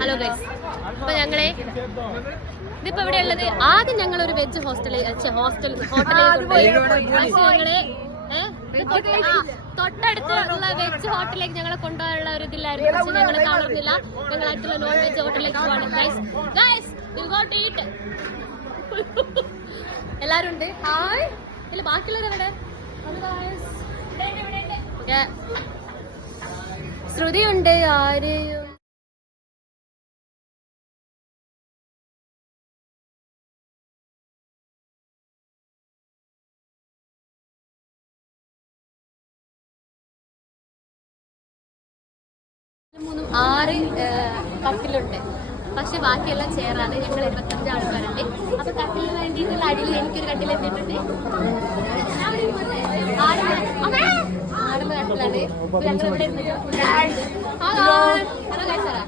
Hello guys, അപ്പൊ ഞങ്ങളെ ഇതിപ്പോ ഇവിടെ ഉള്ളത് ആദ്യം ഞങ്ങൾ ഒരു വെജ് ഹോട്ടലിൽ ഞങ്ങളെ തൊട്ടടുത്തുള്ള വെജ് ഹോട്ടലിലേക്ക് ഞങ്ങളെ കൊണ്ടുപോകാനുള്ള ഒരു ഇതില്ലായിരുന്നു. പക്ഷെ ഞങ്ങൾ കാണുന്നില്ല. ഞങ്ങളായിട്ടുള്ള നോൺ വെജ് ഹോട്ടലിലേക്ക് പോവാണ്. എല്ലാരും ഉണ്ട്. ഹായ്. ഇല്ല, ബാക്കിയുള്ളവരെവിടെ? ശ്രുതി ഉണ്ട്. ആരെയും ആറ് കട്ടിലുണ്ട്. പക്ഷെ ബാക്കിയെല്ലാം ചെയറാണ്. ഞങ്ങൾ 25 ആൾക്കാരുണ്ട്. അപ്പൊ കട്ടിലിന് വേണ്ടിയിട്ടുള്ള അടിയിൽ എനിക്കൊരു കട്ടിൽ എത്തിയിട്ടുണ്ട്. ആടുന്ന കട്ടിലാണ് ഞങ്ങൾ ഇവിടെ. Hello hello.